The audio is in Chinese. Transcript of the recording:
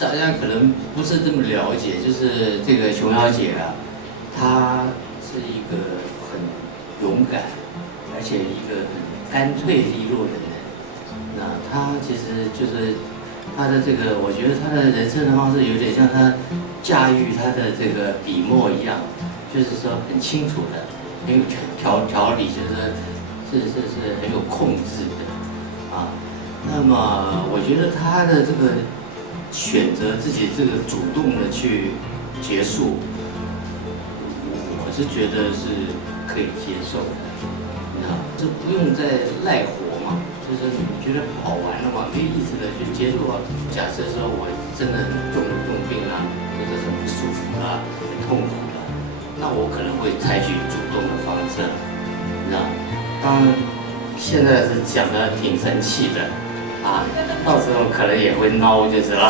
大家可能不是这么了解，就是这个琼瑶姐啊，她是一个很勇敢，而且一个很干脆利落的人。那她其实就是她的这个，我觉得她的人生的方式有点像她驾驭她的这个笔墨一样，就是说很清楚的，很有条理，是很有控制的啊。那么我觉得她的这个选择自己这个主动的去结束，我是觉得是可以接受的。那这不用再赖活嘛，就是你觉得好玩了嘛，没意思的去结束啊。假设说我真的很重病啊，或者很不舒服啊，很痛苦了，那我可能会采取主动的方式。那当然现在是讲的挺生气的。啊，到时候可能也会孬，就是了。